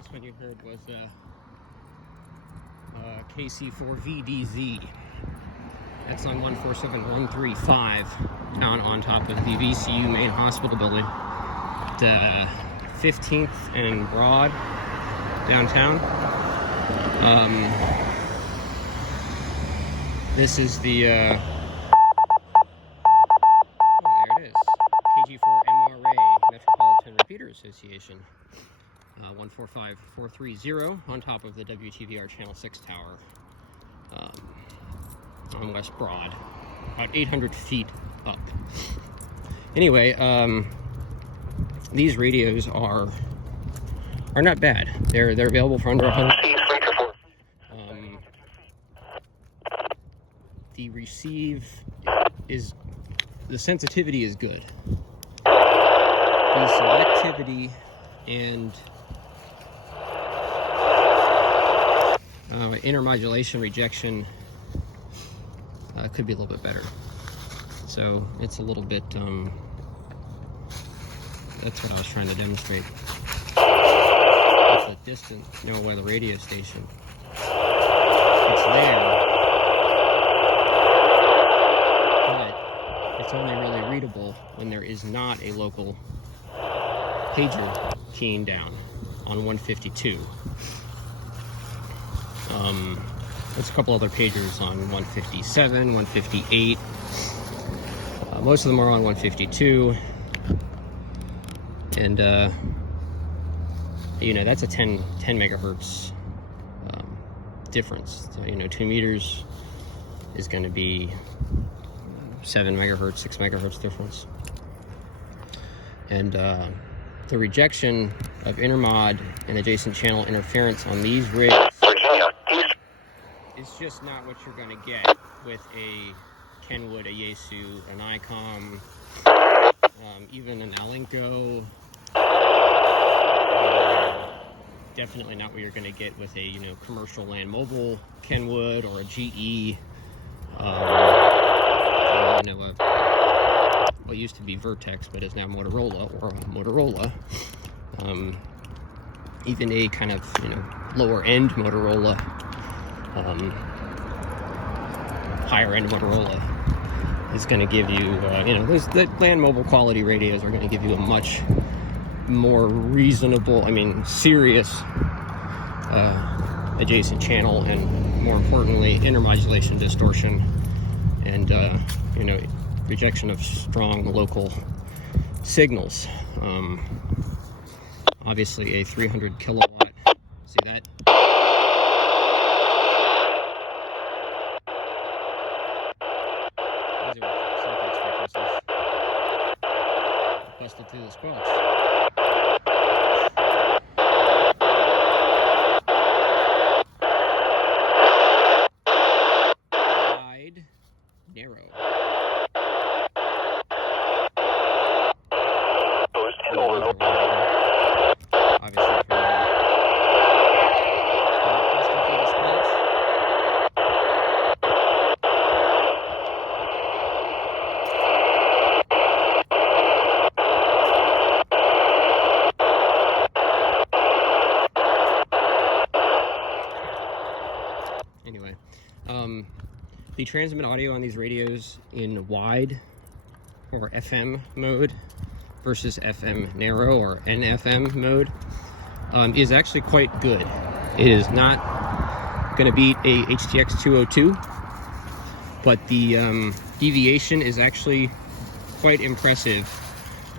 last one you heard was KC4VDZ. That's on 147135 down on top of the VCU main hospital building. The 15th and Broad downtown. This is the oh, there it is. KG4 MRA, Metropolitan Repeater Association. 145430 on top of the WTVR Channel 6 tower on West Broad, about 800 feet up. Anyway, these radios are not bad. They're available for under $100. The receive is, the sensitivity is good. The selectivity and intermodulation rejection could be a little bit better. So it's a little bit, that's what I was trying to demonstrate. It's a distant no weather radio station. It's there, but it's only really readable when there is not a local pager keying down on 152. There's a couple other pagers on 157, 158. Most of them are on 152. And, you know, that's a 10 megahertz difference. So, you know, 2 meters is going to be 7 megahertz, 6 megahertz difference. And the rejection of intermod and adjacent channel interference on these rigs is just not what you're going to get with a Kenwood, a Yaesu, an ICOM, even an Alinco. Definitely not what you're going to get with a, you know, commercial land mobile Kenwood or a GE. You know, what used to be Vertex but is now Motorola, or Motorola. Even a kind of, you know, lower end Motorola, higher end Motorola is going to give you, you know, the land mobile quality radios are going to give you a much more reasonable, I mean, serious adjacent channel, and more importantly, intermodulation distortion and, you know, rejection of strong local signals. Obviously a 300 kilowatt, see that? These are sulfate frequencies busted through the squelch. Wide, narrow. Obviously, anyway, the transmit audio on these radios in wide or FM mode versus FM narrow or NFM mode is actually quite good. It is not going to beat a HTX 202, but the deviation is actually quite impressive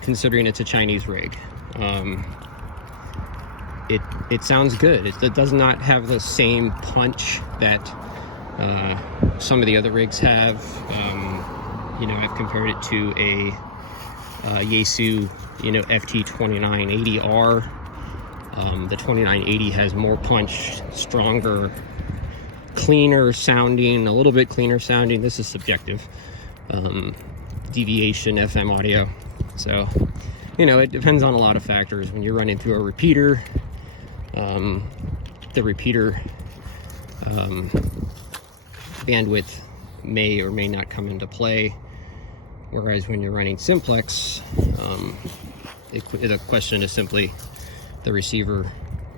considering it's a Chinese rig. It sounds good. It does not have the same punch that some of the other rigs have. You know, I've compared it to a Yaesu, you know, FT2980R. The 2980 has more punch, stronger, cleaner sounding, a little bit cleaner sounding. This is subjective. Deviation, FM audio. So, you know, it depends on a lot of factors. When you're running through a repeater, the repeater bandwidth may or may not come into play. Whereas when you're running simplex, the question is simply the receiver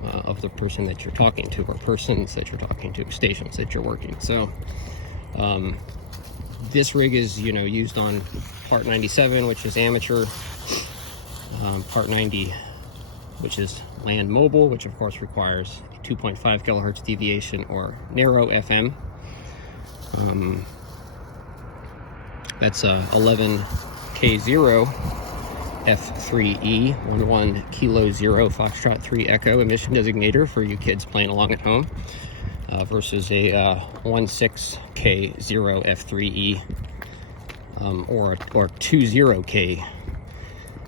of the person that you're talking to, or persons that you're talking to, stations that you're working. So this rig is, you know, used on part 97, which is amateur, part 90, which is land mobile, which of course requires a 2.5 kilohertz deviation or narrow FM. That's 11K0 F3E 11 Kilo 0 Foxtrot 3 Echo emission designator for you kids playing along at home, versus a 16K0 F3E or 20K0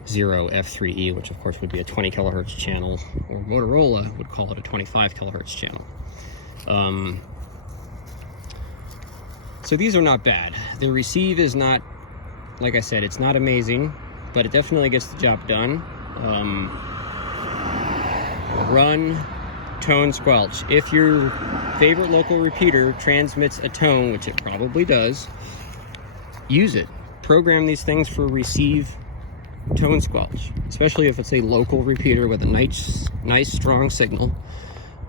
F3E, which of course would be a 20 kilohertz channel, or Motorola would call it a 25 kilohertz channel. So these are not bad. The receive is not, like I said, it's not amazing, but it definitely gets the job done. Run, tone, squelch. If your favorite local repeater transmits a tone, which it probably does, use it. Program these things for receive, tone, squelch, especially if it's a local repeater with a nice strong signal,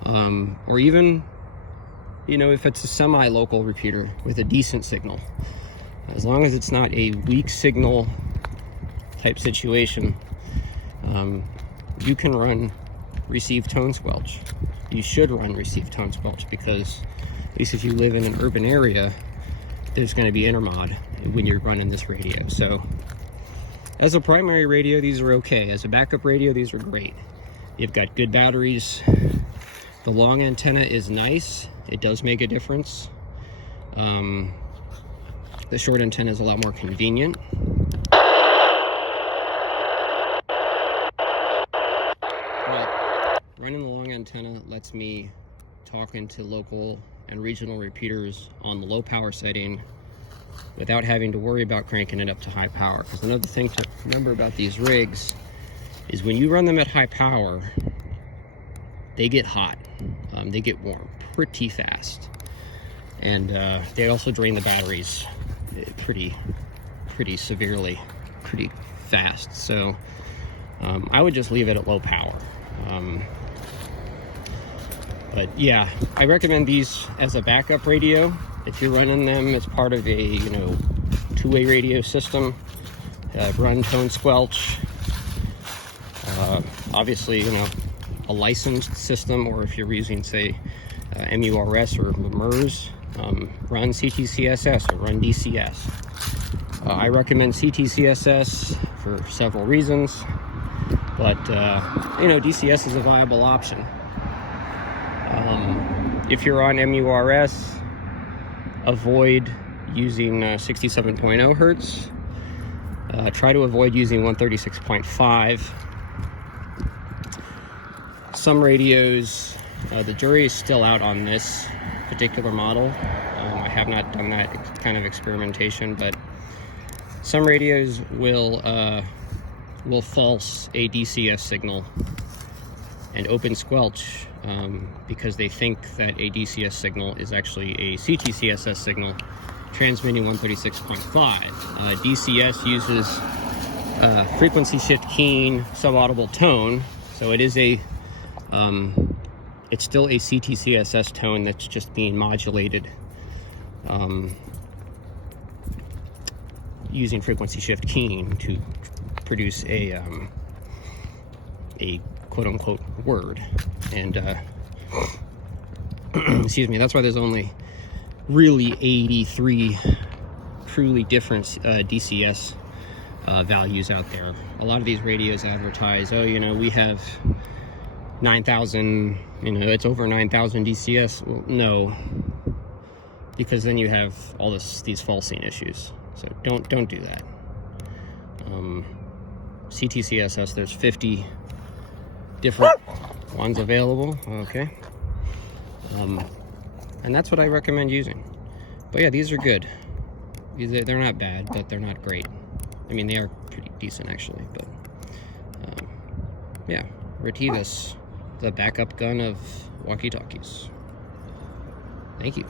or even, you know, if it's a semi-local repeater with a decent signal. As long as it's not a weak signal type situation, you can run receive tone squelch. You should run receive tone squelch, because at least if you live in an urban area, there's going to be intermod when you're running this radio. So as a primary radio, these are okay. As a backup radio, these are great. You've got good batteries. The long antenna is nice. It does make a difference. The short antenna is a lot more convenient. But running the long antenna lets me talk into local and regional repeaters on the low power setting without having to worry about cranking it up to high power. Because another thing to remember about these rigs is when you run them at high power, they get hot. They get warm pretty fast. And they also drain the batteries pretty severely, pretty fast. So I would just leave it at low power. But yeah, I recommend these as a backup radio. If you're running them as part of a, you know, two-way radio system, run tone squelch. Obviously, you know, a licensed system, or if you're using, say, MURS or MURS, run CTCSS or run DCS. I recommend CTCSS for several reasons, but you know, DCS is a viable option. If you're on MURS, avoid using 67.0 hertz. Try to avoid using 136.5. Some radios, the jury is still out on this particular model. I have not done that kind of experimentation, but some radios will false a DCS signal and open squelch because they think that a DCS signal is actually a CTCSS signal transmitting 136.5. DCS uses frequency shift keying subaudible tone, so it is a it's still a CTCSS tone that's just being modulated using frequency shift keying to produce a quote-unquote word. And excuse me, that's why there's only really 83 truly different DCS values out there. A lot of these radios advertise, oh, you know, we have 9,000, you know, it's over 9,000 DCS. Well, no, because then you have all these falsing issues. So don't do that. CTCSS, there's 50 different ones available. Okay, and that's what I recommend using. But yeah, these are good. They're not bad, but they're not great. I mean, they are pretty decent actually. But yeah, Retevis, the backup gun of walkie-talkies. Thank you.